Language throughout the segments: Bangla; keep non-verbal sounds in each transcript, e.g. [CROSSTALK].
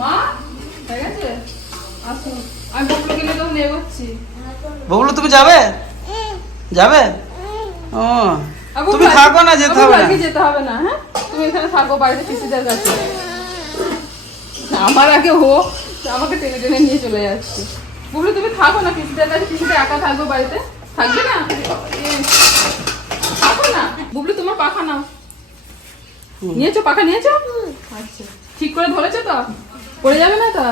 মা হয়ে গেছে? আসুন আমি বকলো কিনে তখন এগোচ্ছি ববলু তুমি যাবে? যাবে? ও তুমি থাকো না যেতে হবে না। যেতে হবে না হ্যাঁ? তুমি এখানে থাকো বাড়িতে পিসিদের কাছে। আমার আগে হো আমাকে টেনে টেনে নিয়ে চলে যাচ্ছে। বুবলু তুমি থাকো না পিসিদের কাছে? পিসিদের একা থাকব বাড়িতে? থাকবে না? থাকো না? বুবলু তোমার পাখা নাও। নিয়েছো পাখা? নিয়েছো? আচ্ছা। ঠিক করে ধরেছো তো? পড়ে যাবে না তো?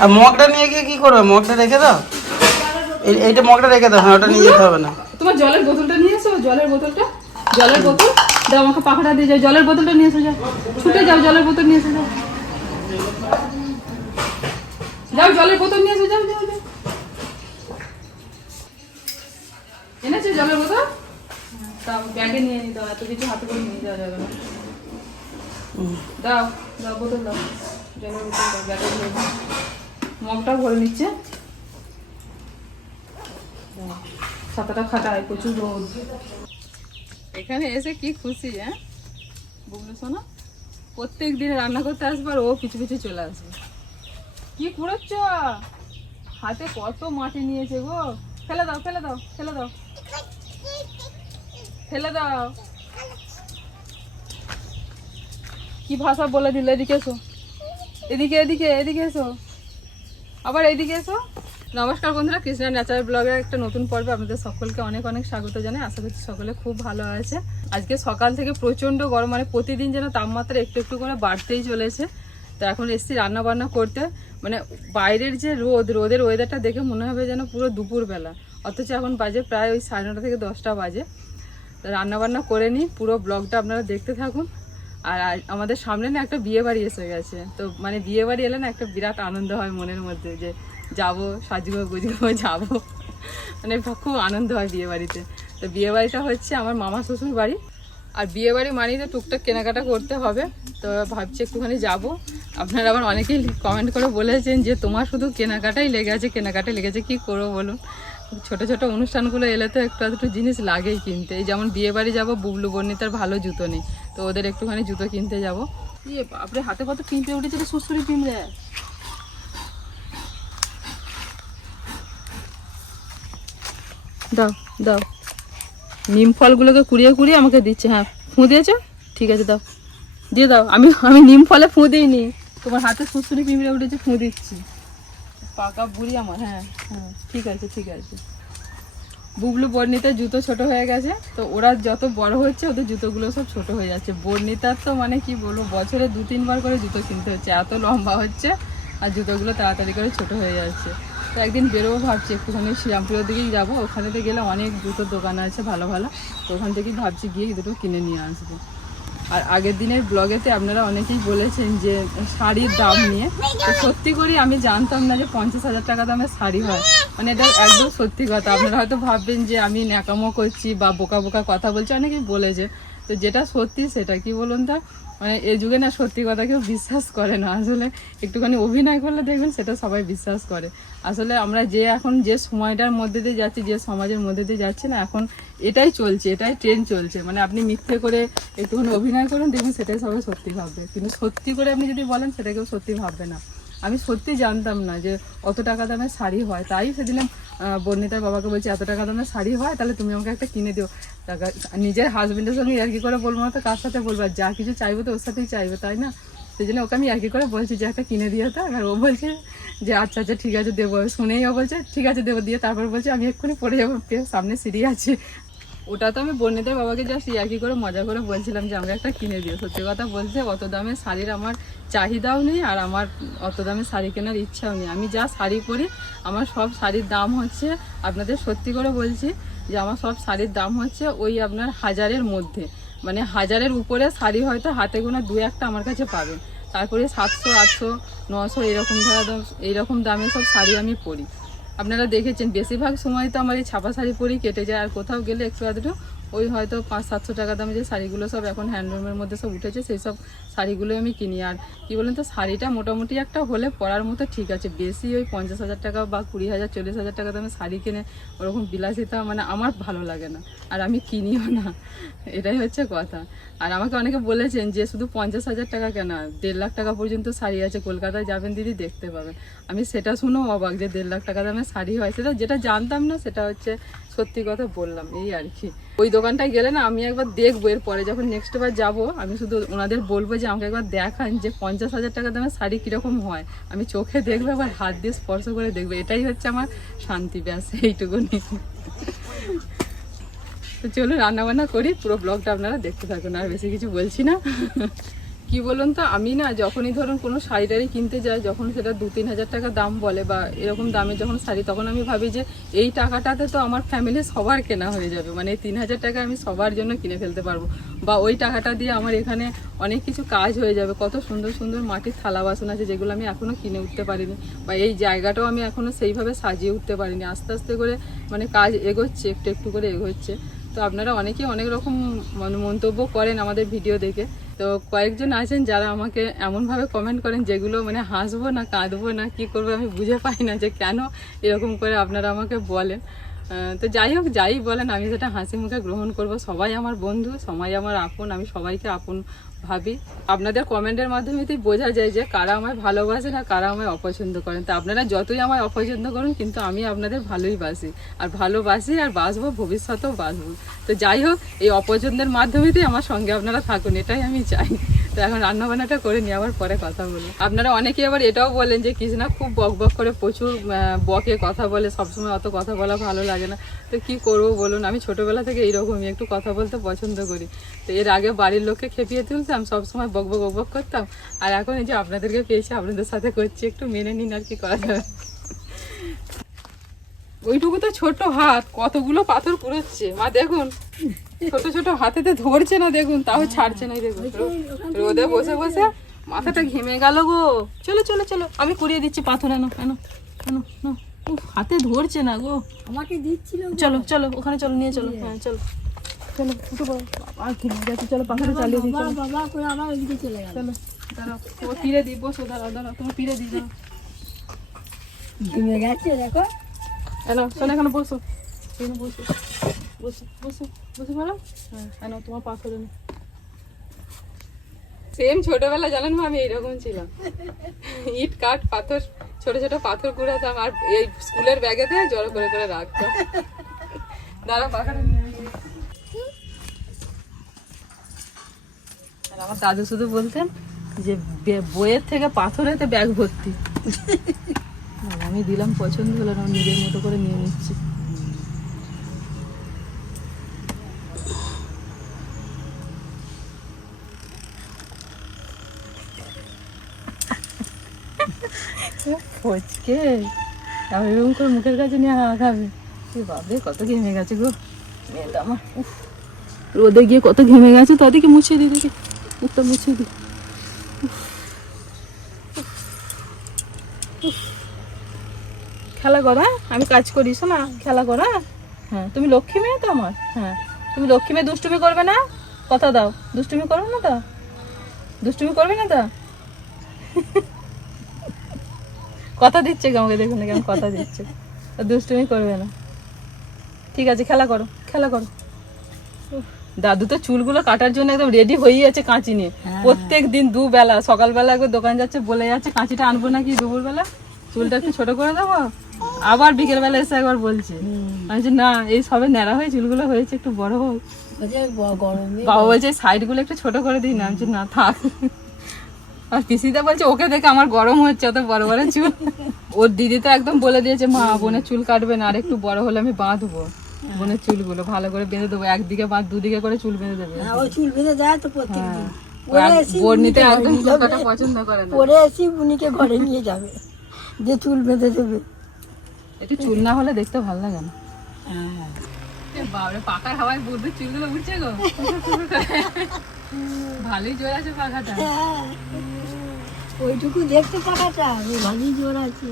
আর মগটা নিয়ে গিয়ে কি করবে? মগটা রেখে দাও। এই- এইটা মগটা রেখে দাও হ্যাঁ ওটা নিয়ে যেতে হবে না। তোমার জলের বোতলটা নিয়ে এসো জলের বোতলটা। জলের বোতল। দাও আমাকে পাখাটা দিয়ে যাও। জলের বোতলটা নিয়ে এসো যাও। ছুটে যাও জলের বোতল নিয়ে এসো যাও। যাও জলের বোতল নিয়ে এসো যাও যাও যাও। এনেছো জলের বোতল? দাও ব্যাগে নিয়ে নিতে হবে এত কিছু হাতে করে নিয়ে যাওয়া যাবে না। দাও দাও বোতল দাও। ব্যাগে ভরে নিচ্ছে। ছাতাটা খাটায় প্রচুর রোদ। এখানে এসে কি খুশি হ্যাঁ? বুবলু শোনা প্রত্যেক দিন রান্না করতে আসবে আর ও পিছু পিছু চলে আসবে। কি কুড়োচ্ছ হাতে কত মাটি নিয়েছে গো। ফেলে দাও ফেলে দাও ফেলে দাও। ফেলে দাও। কি ভাষা বলে দিলে, এদিকে এসো। এদিকে এদিকে এদিকে এসো। আবার এইদিকে এসো। নমস্কার বন্ধুরা, কৃষ্ণা ন্যাচারাল ব্লগের একটা নতুন পর্বে আপনাদের সকলকে অনেক অনেক স্বাগত জানাই। আশা করছি সকলে খুব ভালো আছে। আজকে সকাল থেকে প্রচণ্ড গরম মানে প্রতিদিন যেন তাপমাত্রা একটু একটু করে বাড়তেই চলেছে। তো এখন এসছি রান্না বান্না করতে। মানে বাইরের যে রোদ, রোদের ওয়েদারটা দেখে মনে হবে যেন পুরো দুপুরবেলা। অথচ এখন বাজে প্রায় ওই সাড়ে নটা থেকে দশটা বাজে। তো রান্না বান্না করে নিই, পুরো ব্লগটা আপনারা দেখতে থাকুন। আর আমাদের সামনে না একটা বিয়ে বাড়ি এসে গেছে। তো মানে বিয়ে বাড়ি এলে না একটা বিরাট আনন্দ হয় মনের মধ্যে যে যাব সাজবো গুজবো [LAUGHS] যাব। মানে খুব আনন্দ হয় বিয়ে বাড়িতে। তো বিয়ে বাড়িটা হচ্ছে আমার মামা শ্বশুর বাড়ি। আর বিয়ে বাড়ি মানেই তো টুকটাক কেনাকাটা করতে হবে। তো ভাবছি একটুখানি যাব। আপনারা আবার অনেকেই কমেন্ট করে বলেছেন যে তোমার শুধু কেনাকাটাই লেগে আছে কেনাকাটাই লেগেছে, কি করব বলুন? ছোট ছোট অনুষ্ঠানগুলো এলে তো একটু আধটু জিনিস লাগেই কিনতে। এই যেমন বিয়ে বাড়ি যাব, বুবলু বর্ণিতার ভালো জুতো নেই। তো ওদের একটুখানি জুতো কিনতে যাব। ইয়ে বাপরে, হাতে কত পিঁপড়ে উঠেছে সুসুরি পিঁপড়ে। দাও দাও। নিম ফলগুলোকে কুড়িয়ে কুড়িয়ে আমাকে দিচ্ছে হ্যাঁ। ফুঁ দিয়েছ? ঠিক আছে, দাও। দিয়ে দাও। আমি আমি নিম ফলে ফুঁ দিইনি। তোমার হাতে সুসুরি পিঁপড়ে উঠেছে, ফুঁ দিচ্ছি। পাকা বুড়ি আমার। হ্যাঁ হ্যাঁ ঠিক আছে ঠিক আছে। বুবলু বর্ণিতার জুতো ছোট হয়ে গেছে, তো ওরা যত বড় হচ্ছে, ওদের জুতোগুলো সব ছোট হয়ে যাচ্ছে। বর্ণিতার তো মানে কি বলব, বছরে দু তিনবার করে জুতো কিনতে হচ্ছে, এত লম্বা হচ্ছে, আর জুতোগুলো তাড়াতাড়ি করে ছোট হয়ে যাচ্ছে। তো একদিন বেরোবো ভাবছি, একটুখানি শ্রীরামপুরের দিকেই যাব, ওখানে তো গেলে অনেক জুতোর দোকান আছে ভালো ভালো, তো ওখান থেকেই ভাবছি গিয়ে দুটো কিনে নিয়ে আসব। আর আগের দিনের ব্লগেতে আপনারা অনেকেই বলেছেন যে শাড়ির দাম নিয়ে। তো সত্যি করে আমি জানতাম না যে পঞ্চাশ হাজার টাকা দামের শাড়ি হয়। মানে এটা একদম সত্যি কথা। আপনারা হয়তো ভাববেন যে আমি ন্যাকামো করছি বা বোকা বোকা কথা বলছি, অনেকেই বলেছে। তো যেটা সত্যি সেটা কি বলুন তা? মানে এই যুগে না সত্যি কথা কেউ বিশ্বাস করে না। আসলে একটুখানি অভিনয় করলে দেখবেন সেটা সবাই বিশ্বাস করে। আসলে আমরা যে এখন যে সময়টার মধ্যে দিয়ে যাচ্ছি, যে সমাজের মধ্যে দিয়ে যাচ্ছি না, এখন এটাই চলছে, এটাই ট্রেন চলছে। মানে আপনি মিথ্যে করে একটুখানি অভিনয় করুন, দেখবেন সেটাই সবাই সত্যি ভাববে। কিন্তু সত্যি করে আপনি যদি বলেন, সেটা কেউ সত্যি ভাববে না। আমি সত্যি জানতাম না যে অত টাকা দামের শাড়ি হয়। তাই সেদিন বর্ণিতার বাবাকে বলছি, এত টাকা দামের শাড়ি হয়, তাহলে তুমি আমাকে একটা কিনে দিও। টাকা নিজের হাজবেন্ডের সঙ্গে আর কি করে বলব না তো কার সাথে বলব? আর যা কিছু চাইব তো ওর সাথেই চাইব, তাই না? সেই জন্য ওকে আমি আর কি করে বলছি, যে একটা কিনে দিয়ে তো। আর ও বলছে যে আচ্ছা আচ্ছা ঠিক আছে, দেবো। শুনেই ও বলছে, ঠিক আছে, দেবো। দিয়ে তারপর বলছে, আমি এক্ষুনি পড়ে যাব সামনে সিঁড়ি আছে। ওটা তো আমি বন্যদের বাবাকে জাস্ট ইয়ার্কি করে মজা করে বলছিলাম যে আমরা একটা কিনে দিও। সত্যি কথা বলছে অত দামের শাড়ির আমার চাহিদাও নেই আর আমার অত দামের শাড়ি কেনার ইচ্ছাও নেই। আমি যা শাড়ি পরি, আমার সব শাড়ির দাম হচ্ছে, আপনাদের সত্যি করে বলছি যে, আমার সব শাড়ির দাম হচ্ছে ওই আপনার হাজারের মধ্যে। মানে হাজারের উপরে শাড়ি হয়তো হাতে গোনা দু একটা আমার কাছে পাবেন। তারপরে সাতশো, আটশো, নশো এরকম ধরা এইরকম দামে সব শাড়ি আমি পরি। আপনারা দেখেছেন, বেশিরভাগ সময় তো আমার এই ছাপা শাড়ি পরেই কেটে যায়, আর কোথাও গেলে একটু আধটু ওই হয়তো পাঁচ, সাতশো টাকা দামে যে শাড়িগুলো সব এখন হ্যান্ডলুমের মধ্যে সব উঠেছে, সেই সব শাড়িগুলোই আমি কিনি। আর কি বলেন তো, শাড়িটা মোটামুটি একটা হলে পরার মতো ঠিক আছে। বেশি ওই পঞ্চাশ হাজার টাকা বা কুড়ি হাজার, চল্লিশ হাজার টাকা দামে শাড়ি কিনে ওরকম বিলাসিতা মানে আমার ভালো লাগে না। আর আমি কিনিও না। এটাই হচ্ছে কথা। আর আমাকে অনেকে বলেছেন যে শুধু পঞ্চাশ হাজার টাকা কেন? দেড় লাখ টাকা পর্যন্ত শাড়ি আছে, কলকাতায় যাবেন দিদি, দেখতে পাবেন। আমি সেটা শুনেও অবাক যে দেড় লাখ টাকা দামে শাড়ি হয়। সেটা যেটা জানতাম না, সেটা হচ্ছে সত্যি কথা বললাম, এই আর কি। ওই দোকানটায় গেলে না আমি একবার দেখব এর পরে যখন নেক্সট বার যাব, আমি শুধু ওনাদের বলব যে আমাকে একবার দেখান যে পঞ্চাশ হাজার টাকা দামের শাড়ি কীরকম হয়। আমি চোখে দেখব আবার হাত দিয়ে স্পর্শ করে দেখব। এটাই হচ্ছে আমার শান্তি ব্যাস, এইটুকুনি। তো চলুন রান্নাবান্না করি, পুরো ব্লগটা আপনারা দেখতে থাকুন, আর বেশি কিছু বলছি না। কি বলুন তো? আমি না যখনই ধরুন কোনো শাড়ি টাড়ি কিনতে যাই, যখন সেটা দু তিন হাজার টাকা দাম বলে বা এরকম দামে যখন শাড়ি, তখন আমি ভাবি যে এই টাকাটাতে তো আমার ফ্যামিলি সবার কেনা হয়ে যাবে। মানে তিন হাজার টাকা আমি সবার জন্য কিনে ফেলতে পারব। বা ওই টাকাটা দিয়ে আমার এখানে অনেক কিছু কাজ হয়ে যাবে। কত সুন্দর সুন্দর মাটির থালা বাসন আছে, যেগুলো আমি এখনও কিনে উঠতে পারিনি বা এই জায়গাটাও আমি এখনও সেইভাবে সাজিয়ে উঠতে পারিনি। আস্তে আস্তে করে মানে কাজ এগোচ্ছে, একটু একটু করে এগোচ্ছে। তো আপনারা অনেকেই অনেক রকম মানে মন্তব্য করেন আমাদের ভিডিও দেখে। তো কয়েকজন আছেন যারা আমাকে এমনভাবে কমেন্ট করেন যেগুলো মানে হাসবো না, কাঁদবো না, কি করব আমি বুঝে পাই না যে কেন এরকম করে আপনারা আমাকে বলেন। তো যাই হোক, যাই বলেন, আমি সেটা হাসি মুখে গ্রহণ করব। সবাই আমার বন্ধু, সবাই আমার আপন, আমি সবাইকে আপন ভাবি, আপনাদের কমেন্টের মাধ্যমেতেই বোঝা যায় যে কারা আমায় ভালোবাসেন আর কারা আমায় অপছন্দ করেন। তো আপনারা যতই আমায় অপছন্দ করুন, কিন্তু আমি আপনাদের ভালোই বাসি। আর ভালোবাসি আর বাসবো, ভবিষ্যতেও বাসবো। তো যাই হোক, এই অপছন্দের মাধ্যমেতেই আমার সঙ্গে আপনারা থাকুন, এটাই আমি চাই। তো এখন রান্না বান্নাটা করে নিয়ে আবার পরে কথা বলি। আপনারা অনেকেই আবার এটাও বলেন যে, কৃষ্ণা খুব বক বক করে প্রচুর বকে কথা বলে, সবসময় অত কথা বলা ভালো লাগে না। তো কি করব বলুন, আমি ছোটবেলা থেকে এইরকমই, একটু কথা বলতে পছন্দ করি। তো এর আগে বাড়ির লোককে খেপিয়ে তুলতাম সবসময় বক বক বক করতাম। আর এখন এই যে আপনাদেরকে পেয়েছি আপনাদের সাথে করছি একটু মেনে নিন আর কি করা যাবে ওইটুকু তো ছোট হাত কতগুলো পাথর পুরোচ্ছে মা দেখুন ছোট ছোট হাতেতে ধরছে না দেখুন তাও ছাড়ছে না দেখুন রোদে বসে বসে মাথাটা ঘেমে গেল গো। চলো চলো চলো আমি কুড়িয়ে দিচ্ছি পাথর এনো এনো এনো হাতে ধরছে না গো। আমাকে দিচ্ছিল চলো চলো ওখানে চলো নিয়ে চলো হ্যাঁ চলো। চলো উঠো ঘেমে গেছে চলো পাখাটা চালিয়ে দিই চলো। বাবা করে আবার ওইদিকে চলে গেল। চলো। দাঁড়াও তোমার পিড়ে দিই বসো দাঁড়াও দাঁড়াও তোমার পিড়ে দিই দাঁড়াও। ঘুমে গেছে দেখো। এনো শোনো এখানে বসো। এখানে বসো বসো বসো হ্যাঁ এনো তোমার পাথর এনো সেম ছোটবেলা জানেন মা আমি এইরকম ছিলাম। ইট কাঠ পাথর ছোট ছোট পাথর কুড়াতাম আর এই স্কুলের ব্যাগেতে জড়ো করে করে রাখতাম। দাঁড়া পাখাটা নিয়ে আসি। আর আমার দাদু শুধু বলতেন যে বইয়ের থেকে পাথরেতে ব্যাগ ভর্তি। আমি দিলাম পছন্দ হলো না, নিজের মতো করে নিয়ে নিচ্ছি। ফচকে। আমি এরকম করে মুখের কাছে নিয়ে হা খাবে। এ বাবরে কত ঘেমে গেছে গো। মেয়েটা আমার রোদে গিয়ে কত ঘেমে গেছে তাদেরকে মুছিয়ে দিই দেখি মুখটা মুছিয়ে দিই। খেলা করা আমি কাজ করি না খেলা করা হ্যাঁ? তুমি লক্ষ্মী মেয়ে তো আমার? হ্যাঁ তুমি লক্ষ্মী মেয়ে দুষ্টুমি করবে না? কথা দাও। দুষ্টুমি করবে না তো? দুষ্টুমি করবে না তো? কথা দিচ্ছে আমাকে, দেখুন কেমন কথা দিচ্ছে। দুষ্টুমি করবে না। ঠিক আছে, খেলা করো খেলা করো। দাদু তো চুলগুলো কাটার জন্য একদম রেডি হয়েই আছে কাঁচি নিয়ে। প্রত্যেক দিন দুবেলা সকালবেলা একবার দোকান যাচ্ছে বলে যাচ্ছে কাঁচিটা আনব নাকি দুপুরবেলা? চুলটা একটু ছোট করে দেবো? আবার বিকেল বেলা এসে একবার বলছে। আমি না এই সবে ন্যাড়া হয়ে চুলগুলো হয়েছে একটু বড় হোক। বলছে বাবা বলছে সাইডগুলো একটু ছোট করে দিই না। আমি না থাক। আর পিসিদা বলছে ওকে দেখে আমার গরম হচ্ছে অত বড় বড় চুল। ওর দিদি তো একদম বলে দিয়েছে মা বোনের চুল কাটবে না আর একটু বড় হলে আমি বাঁধবো। বোনের চুলগুলো ভালো করে বেঁধে দেবো একদিকে বাঁধ দুদিকে করে চুল বেঁধে দেবে। হ্যাঁ, ও চুল বেঁধে দেয় তো প্রত্যেক দিন বর্ণিতে একদম পছন্দ করে না। পরে এসি উনিকে ঘরে নিয়ে যাবে যে চুল বেঁধে দেবে। একটু চুল না হলে দেখতে ভালো লাগে না। হ্যাঁ। বাবারে পাকার হাওয়ায় বুদ্ধি চুলগুলো উঠছে গো। ভালোই জোর আছে পাখাটা। হ্যাঁ। ওইটুকু দেখতে পাকাটা ও ভালোই জোর আছে।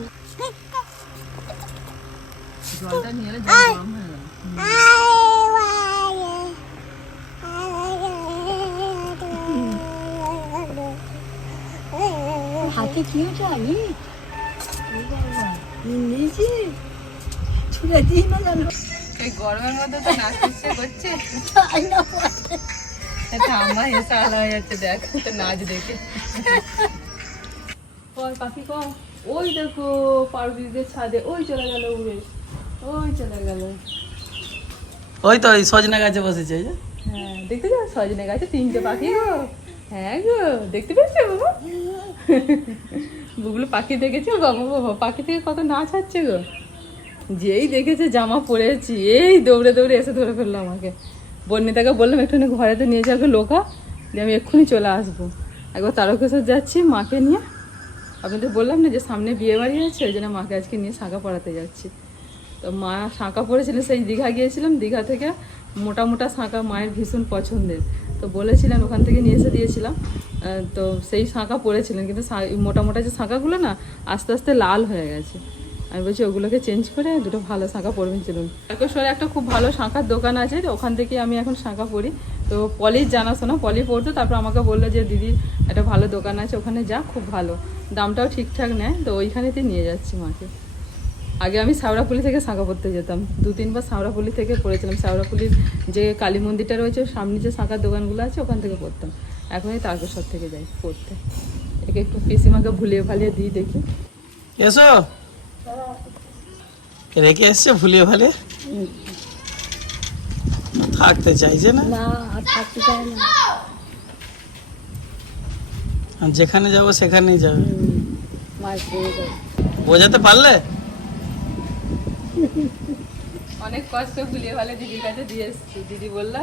জলটা নিয়ে এলে জল গরম হয়ে নাচ দেখে কর পাখি কর। ওই দেখো পারবিদের ছাদে ওই চলে গেল উড়ে। ওই চলে গেল। ওই তো ওই সজনা গাছে বসেছে হ্যাঁ দেখতে যাও, সজনে গাছে তিনটে পাখি গো। হ্যাঁ গো, দেখতে পেয়েছ বাবা? বুগলো পাখি দেখেছ বাবা বাবা, পাখি থেকে কত নাচ হচ্ছে গো। যেই দেখেছে জামা পরেছি এই দৌড়ে দৌড়ে এসে ধরে ফেলল আমাকে। বন্যিতাকে বললাম, একটুখানি ঘরেতে নিয়ে যাবে লোকা যে আমি এক্ষুনি চলে আসব। একবার তারকেশ্বর যাচ্ছি মাকে নিয়ে। আপনাদের বললাম না যে সামনে বিয়ে বাড়ি আছে, ওই জন্য মাকে আজকে নিয়ে শাঁখা পড়াতে যাচ্ছি। তো মা শাঁখা পড়েছিলেন সেই দীঘা গিয়েছিলাম, দীঘা থেকে মোটা মোটা শাঁখা মায়ের ভীষণ পছন্দের। তো বলেছিলেন ওখান থেকে নিয়ে এসে দিয়েছিলাম। তো সেই শাঁখা পড়েছিলেন কিন্তু মোটা মোটা যে শাঁখাগুলো না, আস্তে আস্তে লাল হয়ে গেছে। আমি বলছি, ওগুলোকে চেঞ্জ করে দুটো ভালো শাঁখা পরবেন, চলুন। তারকেশ্বরে একটা খুব ভালো শাঁখার দোকান আছে, তো ওখান থেকে আমি এখন শাঁখা পরি। তো পলির জানাশোনা, পলি পড়তো, তারপর আমাকে বলল যে, দিদি, একটা ভালো দোকান আছে, ওখানে যা, খুব ভালো। দামটাও ঠিকঠাক নেয়, তো ওইখানেতে নিয়ে যাচ্ছি মাকে। আগে আমি সাউরাপুলি থেকে শাঁখা পড়তে যেতাম। দু তিনবার সাউরাপুলি থেকে পড়েছিলাম। সাউরাপুলির যে কালী মন্দিরটা রয়েছে সামনে যে শাঁখার দোকানগুলো আছে ওখান থেকে পড়তাম। এখন এই তারকেশ্বর থেকে যাই পড়তে। একে একটু পিসিমাকে ভুলিয়ে ভালিয়ে দিই দেখি। এসো। রেখে এসছে ভুলিয়ে ভালে থাকতে চাইছে না? থাকতে চাই না। আর যেখানে যাব সেখানেই যাবে। বোঝাতে পারলে? অনেক কষ্ট ভুলিয়ে ভালে দিদির কাছে দিয়ে এসেছি। দিদি বলল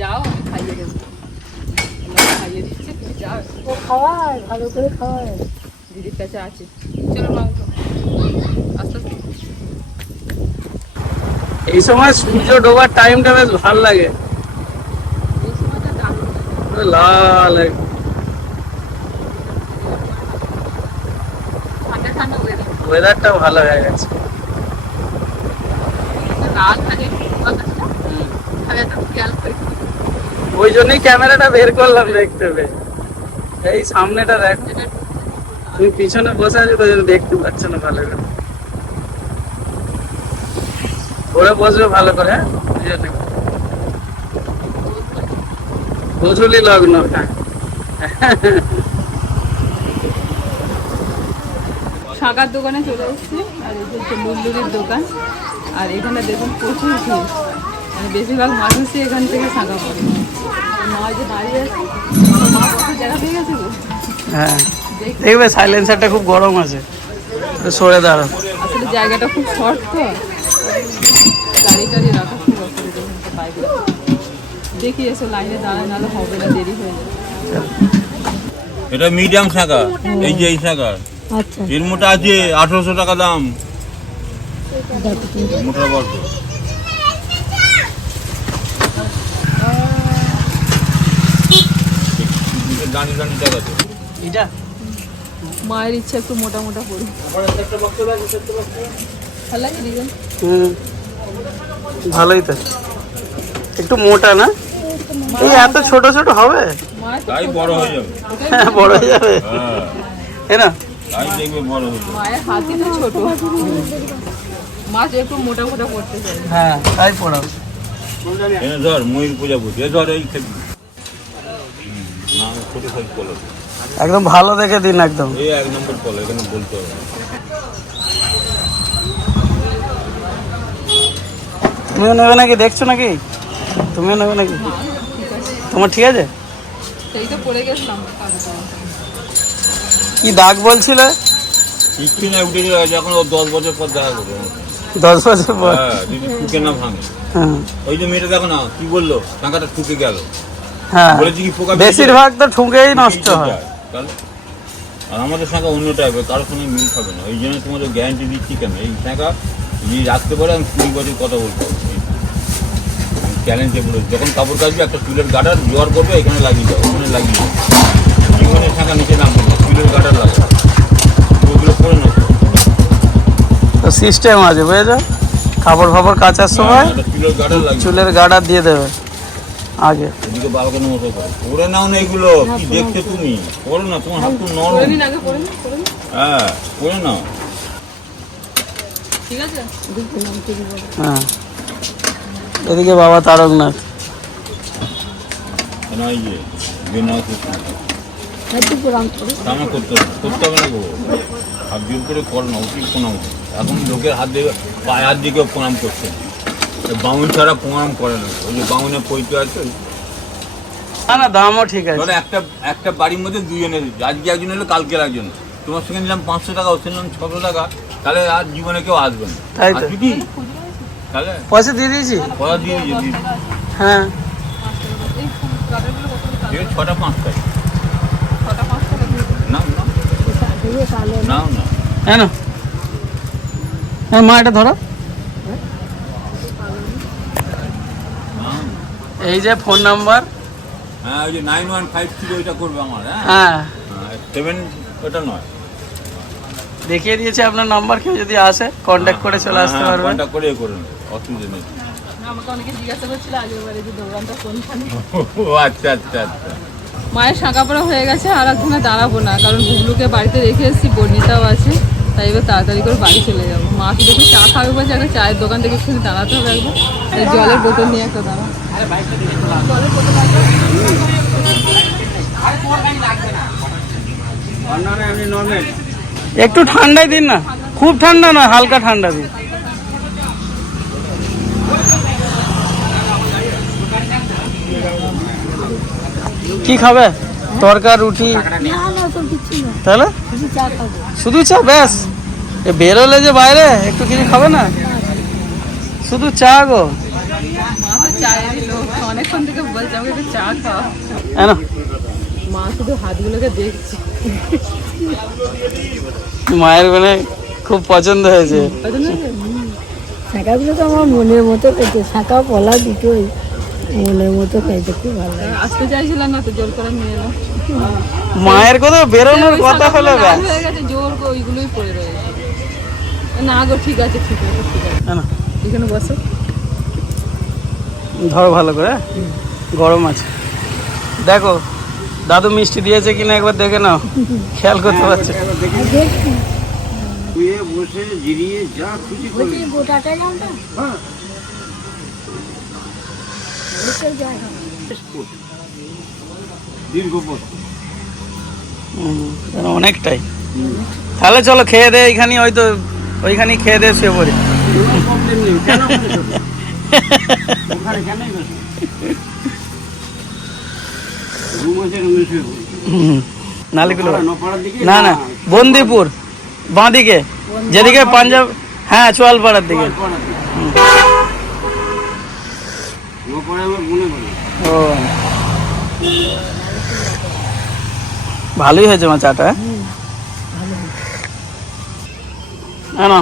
যাও আমি খাইয়ে দেবো। খাইয়ে দিচ্ছে তুমি যাও খাওয়ায় ভালো করে খাওয়ায়। দিদির কাছে আছে। চলো মা আস্তে আস্তে। এই সময় সূর্য ডোবার টাইমটা বেশ ভালো লাগে। এই সময়টা দারুণ লাগে। পুরো লাল ঠান্ডা ঠান্ডা ওয়েদার ওয়েদারটা ভালো হয়ে গেছে। ওই জন্যই ক্যামেরাটা বের করলাম দেখতে এই সামনেটা দেখ। তুমি পিছনে বসে আছো তো দেখতে পাচ্ছ না ভালো করে। ওরা বসবে ভালো করে হ্যাঁ? ওই লগ্ন হ্যাঁ। শাঁকার দোকানে চলে এসেছি। এই যে হচ্ছে লুল্লুরির দোকান। আর এখানে দেখুন প্রচুর ভিড়। মানে বেশিরভাগ মানুষই এখান থেকে শাঁকা পড়ে মা যে দাঁড়িয়ে আছে। মা কত জায়গা পেয়ে গেছে গো। হ্যাঁ। দেখবে সাইলেন্সারটা খুব গরম আছে। সরে আসলে জায়গাটা খুব শর্ট তো গাড়ি টাড়ি রাখা খুব অসুবিধা বাইরে। দেখি এসে লাইনে দাঁড়ায় নাহলে হবে না দেরি হয়ে যাবে। এটা মিডিয়াম শাখা। এই যে এই শাখা। আচ্ছা। এর মোটা আছে আঠারোশো টাকা দাম। এটা? মায়ের ইচ্ছা একটু মোটা মোটা পড়ি ভালো লাগে দিবেন ভালোই তো। একটু মোটা না? এই এত ছোট ছোট হবে? তাই বড় হয়ে যাবে। হ্যাঁ বড় হয়ে যাবে। হ্যাঁ। তাই না? দেখবে বড় হয়ে যাবে। মায়ের হাতই তো ছোট। মাছ একটু মোটা মোটা করতে চাই। হ্যাঁ তাই পড়াও। এনে ধর ময়ূর এ ধর এই একদম ভালো দেখে দিন একদম। এই এক নম্বর কলর এখানে বলতে হবে। তুমিও নেবে নাকি? দেখছ নাকি? তুমিও নেবে নাকি? তোমার ঠিক আছে? সেই তো পড়ে গেছিলাম। কি দাগ বলছিলে? কিচ্ছু না উঠে এখন ও দশ বছর পর দেখা করবে। দশ বছর পর। হ্যাঁ যদি ঠুকে না ভাঙে। হ্যাঁ। ওই যে মেয়েটা দেখো না কি বলল? টাকাটা ঠুকে গেল। হ্যাঁ। বলেছি কি পোকা বেশিরভাগ তো ঠুকেই নষ্ট হয়। আর আমাদের শাঁখা অন্য টাইপের কারোর সঙ্গে মিল খাবে না। ওই জন্য তোমাদের গ্যারান্টি দিচ্ছি কেন? এই শাঁখা যদি রাখতে পারে আমি কুড়ি বছর কথা বলব। চ্যালেঞ্জে বলে যখন কাপড় কাচবে একটা চুলের গার্ডার জোয়ার করবে এখানে লাগিয়ে দাও ওখানে লাগিয়ে দাও। জীবনে শাঁখা নিচে নামবে চুলের গার্ডার লাগে ওগুলো করে নেব তো সিস্টেম আছে বুঝেছ? খাবার ফাপড় কাচার সময় চুলের গার্ডার দিয়ে দেবে। আগে। নাও না এগুলো কি দেখছ তুমি? করো না তোমার হাত নরম। হ্যাঁ করে নাও। হ্যাঁ। এদিকে বাবা তারকনাথ। কেন করতে একটু করতে হবে করতে হবে না গো। হাত জোর করে কর না উচিত প্রণাম করো। এখন লোকের হাত দিয়ে পায়ে হাত দিয়ে কেউ প্রণাম করছে। না। এই বামুন ছাড়া প্রণাম করে না। ওই যে বামুনের পরিচয় আছে। না না দামও ঠিক আছে। ধরো একটা একটা বাড়ির মধ্যে দুজনে আজকে একজন এলো কালকে একজন। তোমার সঙ্গে নিলাম পাঁচশো টাকা ওর নিলাম ছশো টাকা। তাহলে আর জীবনে কেউ আসবে না। তাই তো। কি? তাহলে পয়সা দিয়ে দিয়েছি? পয়সা দিয়ে দিয়েছি দিয়ে হ্যাঁ। ছটা পাঁচটা। না না না না হ্যাঁ হ্যাঁ মা এটা ধরো। এই যে ফোন নাম্বার হ্যাঁ ওই যে নাইন ওয়ান ফাইভ থ্রি ওইটা করবে আমার হ্যাঁ? হ্যাঁ। সেভেন ওটা নয়। দেখিয়ে দিয়েছে আপনার নাম্বার কেউ যদি আসে কন্ট্যাক্ট করে চলে আসতে পারবে কন্ট্যাক্ট করে করে নেবে অসুবিধা নেই। আমাকে অনেকে জিজ্ঞাসা করছিল আগের যে দোকানটা কোনখানে। ও আচ্ছা আচ্ছা আচ্ছা। মায়ের শাঁকাপড়া হয়ে গেছে আর একখানে দাঁড়াবো না কারণ বুবলুকে বাড়িতে রেখে এসেছি বর্ণিতাও আছে। তাই এবার তাড়াতাড়ি করে বাড়ি চলে যাব। মাকে দেখে চা খাবে বলছে একটা চায়ের দোকান থেকে একটু দাঁড়াতে হবে একবার। তাই জলের বোতল নিয়ে একটা দাঁড়া একটু ঠান্ডায় দিন না খুব ঠান্ডা না হালকা ঠান্ডা দিন। কি খাবে? তরকা রুটি? না না তো কিছু না। তাহলে? শুধু চা খাব। ব্যাস। বেরোলে যে বাইরে একটু কিছু খাবে না? শুধু চা গো। অনেকক্ষণ থেকে বলছে আমাকে চা খাওয়া মা শুধু হাতগুলোকে দেখছে। মায়ের মানে খুব পছন্দ হয়েছে। শাঁখাগুলো তো আমার মনের মতো খেতে শাঁখা পলা দুটোই। মনের মতো খুব ভালো লাগে। আসতে চাইছিলাম না তো জোর করে নিয়ে এলাম মায়ের কথা বেরোনোর কথা হলো ব্যাস। হয়ে জোর ওইগুলোই পড়ে রয়েছে। না গো ঠিক আছে ঠিক আছে ঠিক আছে। হ্যাঁ না। এখানে বসো। ধরো ভালো করে গরম আছে। দেখো দাদু মিষ্টি দিয়েছে কিনা একবার দেখে নাও খেয়াল করতে পারছে। বসে জিরিয়ে যা খুশি গোটাটা অনেকটাই। তাহলে চলো, খেয়ে দে এইখানে হয়তো, ওইখানেই খেয়ে দে, শুয়ে পড়ি। দিকে না না, বন্দিপুর, বাঁদিকে, যেদিকে পাঞ্জাব হ্যাঁ চোয়ালপাড়ার দিকে নপাড়ার দিকে। নপাড়ায় আমার মনে পড়ে ও। ভালোই হয়েছে আমার চাটা হ্যাঁ? না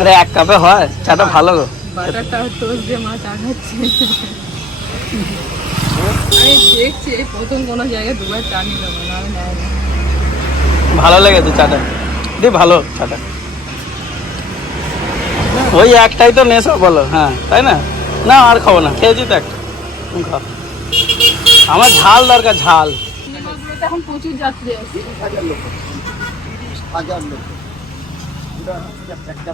আরে এক কাপে হয় চাটা ভালো। গো বাটারটা টোস্ট দিয়ে মা চা খাচ্ছে। আমি দেখছি এই প্রথম কোনো জায়গায় দুবার চা নিলাম না আমি নেয় না। ভালো লেগেছে চাটা। দি ভালো চাটা। ওই একটাই তো নেশা বলো হ্যাঁ তাই না? না আর খাব না খেয়েছি তো একটা। খাও। আমার ঝাল দরকার ঝাল। এখন প্রচুর যাত্রী আছে। হাজার লোক। একটা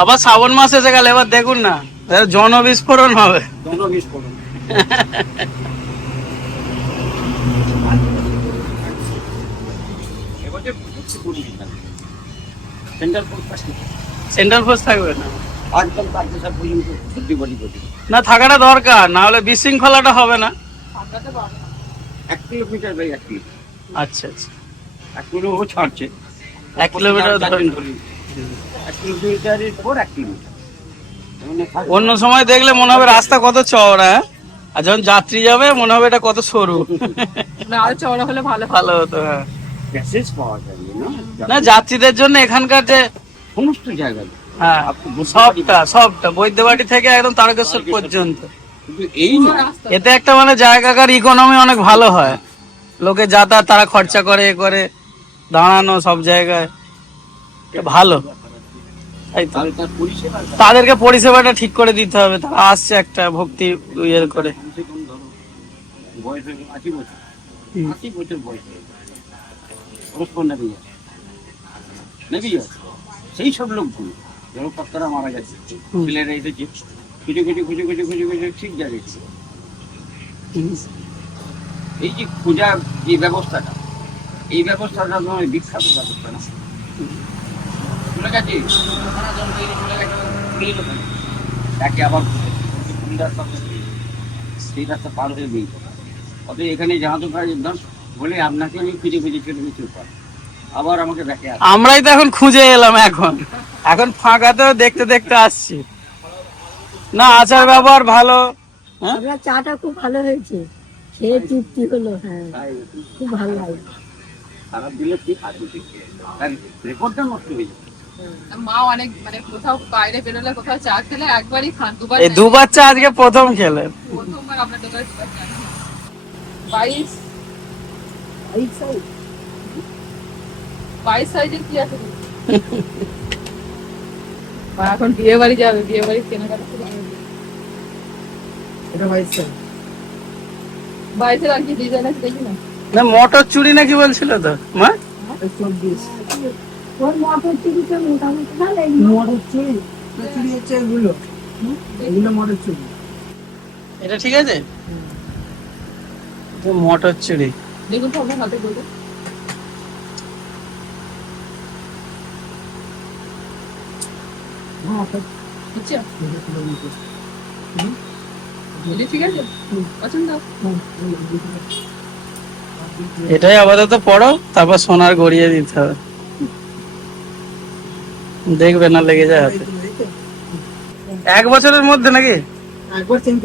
আবার শ্রাবণ মাস এসে গেল এবার দেখুন না এবার জনবিস্ফোরণ হবে। জনবিস্ফোরণ। সেন্ট্রাল ফোর্স থাকবে না। একদম কার্যসার পর্যন্ত বুদ্ধি বডি করছে না থাকাটা দরকার না হলে বিশৃঙ্খলাটা হবে না। এক কিলোমিটার বাই এক কিলোমিটার আচ্ছা আচ্ছা। এক ছাড়ছে। এক কিলোমিটার এক কিলোমিটারের পর এক কিলোমিটার। অন্য সময় দেখলে মনে হবে রাস্তা কত চওড়া হ্যাঁ? আর যখন যাত্রী যাবে মনে হবে এটা কত সরু। না আরও চওড়া হলে ভালো ভালো হতো হ্যাঁ। প্যাসেজ পাওয়া যায় না? না যাত্রীদের জন্য এখানকার যে সমস্ত জায়গায় হ্যাঁ সবটা সবটা বৈদ্যবাড়ি থেকে একদম তারকেশ্বর পর্যন্ত। এই এতে একটা মানে জায়গাকার ইকোনমি অনেক ভালো হয়। লোকে যাতায়াত তারা খরচা করে এ করে দাঁড়ানো সব জায়গায়। ভালো তাই তো তাহলে তার পরিষেবা তাদেরকে পরিষেবাটা ঠিক করে দিতে হবে। তারা আসছে একটা ভক্তি ইয়ে করে। সেই সব লোকগুলো। যারা কর্তারা মারা গেছে। ছেলেরা এসেছে। খুঁজে খুঁজে খুঁজে খুঁজে খুঁজে খুঁজে ঠিক জায়গায় এই যে খোঁজার যে ব্যবস্থাটা এই ব্যবস্থাটা নয় বিখ্যাত ব্যবস্থা না। চলে গেছে তৈরি চলে তাকে আবার রাস্তা সেই রাস্তা পার হয়ে দিই অতএব এখানে যাহা তো কাজ একদম বলে আপনাকে আমি খুঁজে খুঁজে চলে গেছি ওপার। আবার আমাকে দেখে আমরাই তো এখন খুঁজে এলাম এখন। এখন ফাঁকাতেও দেখতে দেখতে আসছি। না আচার ব্যবহার ভালো হ্যাঁ? আপনার চাটা খুব ভালো হয়েছে। খেয়ে তৃপ্তি হলো হ্যাঁ। খুব ভালো লাগে খারাপ দিলে কি খারাপ রেকর্ডটা নষ্ট হয়ে যাবে। মা অনেক মানে কোথাও বাইরে বেরোলে কোথাও চা খেলে একবারই খান দুবার এই দু বাচ্চা আজকে প্রথম খেলেন প্রথমবার আপনার দুবার চা খেলাম। বাইশ। বাইশ সাইজের কি আছে? মা এখন বিয়ে বাড়ি যাবে বিয়ে বাড়ি কেনাকাটা। বাইশের আর কি ডিজাইন আছে দেখি না? না মটর চুরি নাকি বলছিল তো? মা? ওর মটর চিড়িটা মোটামুটি মটর চিড়ি চিড়ি হচ্ছে এগুলো। এগুলো মটর চিড়ি এটা ঠিক আছে? মটর চুরি। দেখুন তো আপনার হাতে বলতে হচ্ছে ঠিক আছে। পছন্দ? এটাই আপাতত পড়ো তারপর সোনার গড়িয়ে দিতে হবে। দেখবে না লেগে যায় হাতে। এক বছরের মধ্যে নাকি? একবার চেঞ্জ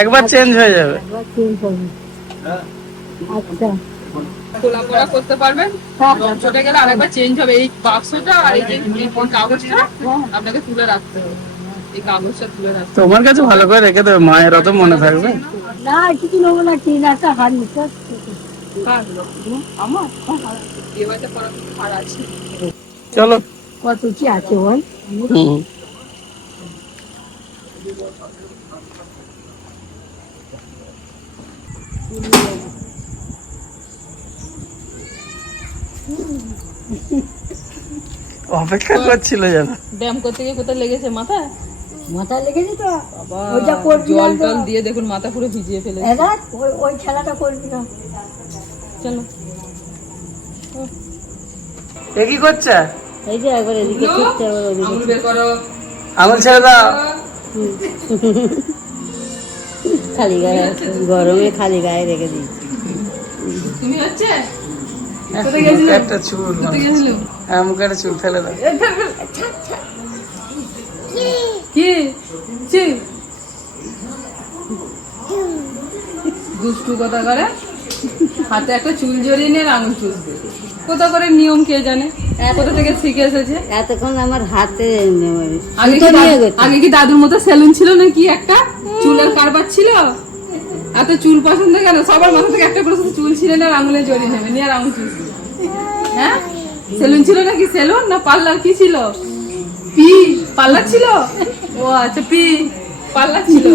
একবার হয়ে যাবে। আচ্ছা। করতে পারবেন? রং গেলে আরেকবার চেঞ্জ হবে। এই বাক্সটা আর এই যে কাগজটা আপনাকে তুলে রাখতে হবে। এই কাগজটা তুলে রাখতে তোমার কাছে ভালো করে রেখে দেবে মায়ের অত মনে থাকবে? না কিছু নেব না তিন একটা হার নিতে আমার? আর আছে। চলো। কত কি আছে বল? হুম। অপেক্ষা করছিল যেন। ব্যায়াম করতে গিয়ে কোথায় লেগেছে? মাথায় মাথা লেগেছে তো? ওইটা করবি জল টল দিয়ে দেখুন মাথা পুরো ভিজিয়ে ফেলে ওই ওই খেলাটা করবি না। চলো। এ কি করছে? এই যে একবার এদিকে একবার ওদিকে আঙুল ছেড়ে দাও। [LAUGHS] খালি গায়ে গরমে খালি গায়ে রেখে দিয়েছি। তুমি হচ্ছে? একটা চুল হ্যাঁ মুখে একটা চুল ফেলে দাও। কি? দুষ্টু কথা করে। হাতে একটা চুল জড়িয়ে নিয়ে আঙুল চুষবে কোথা করে নিয়ম কে জানে? কোথা থেকে শিখে এসেছে? এতক্ষণ আমার হাতে আগে কি আগে কি দাদুর মতো সেলুন ছিল না কি একটা? চুলের কারবার ছিল? এত চুল পছন্দ কেন? সবার মাথা থেকে একটা করে চুল ছিল না আর আঙুলে জড়িয়ে নেবে নিয়ে আর আঙুল চুষবে হ্যাঁ? সেলুন ছিল নাকি সেলুন না পার্লার কি ছিল? পি পার্লার ছিল? ও আচ্ছা পি পার্লার ছিল।